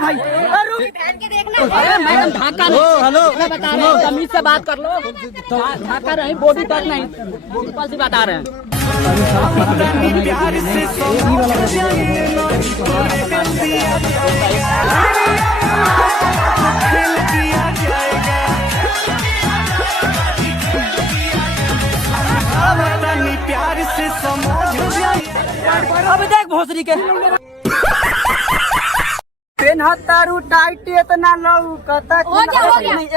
भाई madam Dhaka hello बता रहे हैं, तमीज से बात कर लो। ढाका रहे बॉडी तक नहीं, सिंपल सी बता रहे हैं। प्यार से समझ अब देख भोसरी के पेन हतारू टाइट इतना लौकता हो गया नहीं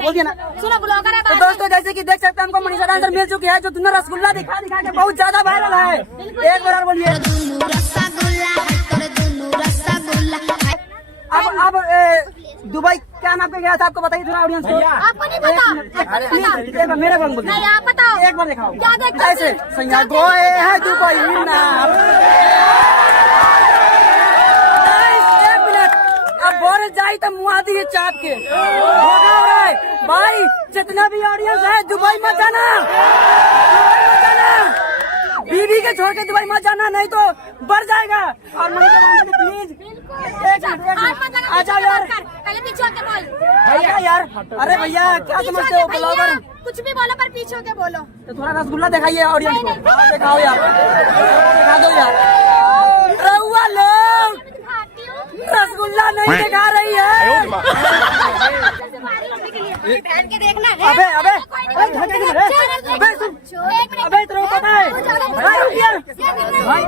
बोल दिया ना। सुनो ब्लॉगर है तो दोस्तों जैसे कि देख सकते हैं हमको मनीषा डांसर मिल चुकी है, जो तुम्हें रसगुल्ला दिखा दिखा के बहुत ज्यादा वायरल है। एक बार बोलिए अब दुबई क्या नाम पे गया था आपको बताइए थोड़ा ऑडियंस को। आपको नहीं पता? एक बार मेरे को नहीं आप बताओ, एक बार दिखाओ क्या देखते ऐसे सैया गोए है दुबई ना। एक मिनट अब बोल जाए तो मुँह दी है चाप के धोखा हो रहा है भाई। जितना भी ऑडियंस है दुबई मत जाना, बीवी के छोड़ के दुबई मत जाना, नहीं तो बढ़ जाएगा। और प्लीज आ जाओ यार, पहले पीछे होके बोल भैया यार। अरे भैया क्या समझते हो ब्लॉगर, कुछ भी बोलो पर पीछे होके बोलो। तो थोड़ा रसगुल्ला दिखाइए ऑडियंस को, दिखाओ यार, दिखा दो यार। रहुआ लोग रसगुल्ला नहीं दिखा रही है। पहन के देखना है। अबे तेरे को पता है भाई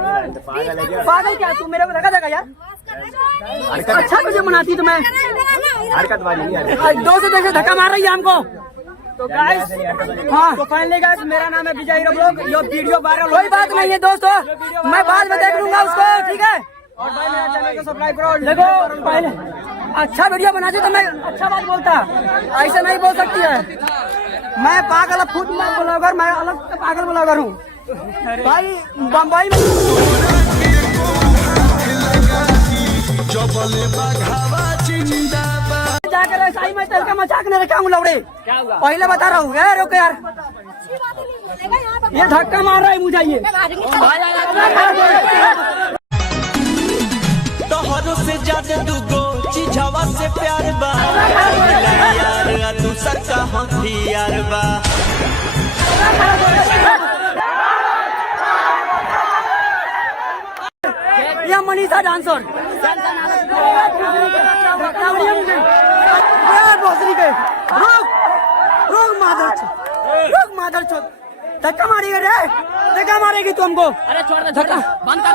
पागल क्या तू मेरे को लगा जाएगा यार। अच्छा तुझे मनाती तुम्हें दो से देखे धक्का मार रही है हमको। तो गाइस हाँ तो फाइनली गाइस मेरा नाम है विजय ब्लॉग। ये वीडियो वायरल कोई बात नहीं है दोस्तों, मैं बाद में देख लूंगा उसको, ठीक है। और भाई मेरे चैनल को सब्सक्राइब करो। देखो पहले अच्छा वीडियो बनाती तो मैं अच्छा बात बोलता, ऐसे नहीं बोल सकती है। मैं पागल खुद ब्लॉगर, मैं अलग से पागल ब्लॉगर हूँ भाई। बम्बई में जाकर ऐसा ही मैं तेल का मजाक नहीं रखा हूँ लौड़े, पहले बता रहा हूँ यार। रुको यार ये धक्का मार रहा है मुझे ये। तोहरों से ज्यादा दुगो चिझवा से प्यार बा यार, दूसर का हथियार बा। ये मनीषा डांसर रुक माधर चौथ धक्का मारेगी रे, धक्का मारेगी तू हमको। अरे छोड़ दे, धक्का बंद कर।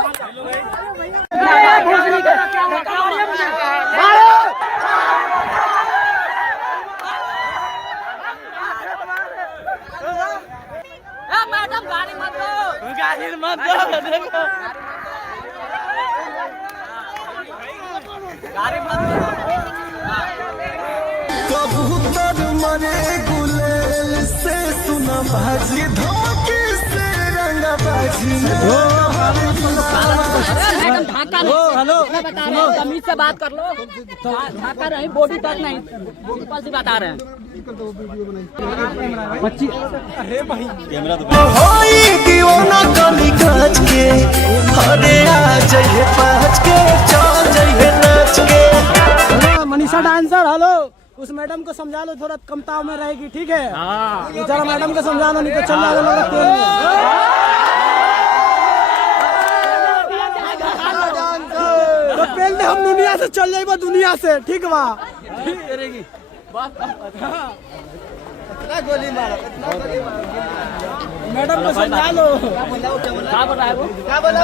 मैडम गाड़ी मत दो, गाड़ी मत दो, देखो गाड़ी मत दो। कबूतर मरे गुलेल से सुना भाजी, धमकी से रंगा बाजी। मैडम ढाका हेलो बता रहे हैं, तमीज से बात कर लो। ढाका रहे बॉडी तक नहीं, सिंपल सी बता रहे हैं। होई दीवाना कली काच के, अरे आ जाइए पाँच के, चल जाइए नाच के। मनीषा डांसर हेलो, उस मैडम को समझा लो थोड़ा कम ताव में रहेगी, ठीक है। जरा मैडम को समझा लो, नहीं तो चल जाएगा तेल में। तो पहले हम दुनिया से चल जाएगा, दुनिया से, ठीक बा। गोली मारा मैडम को समझा लो। क्या बोल रहा है वो? क्या बोला?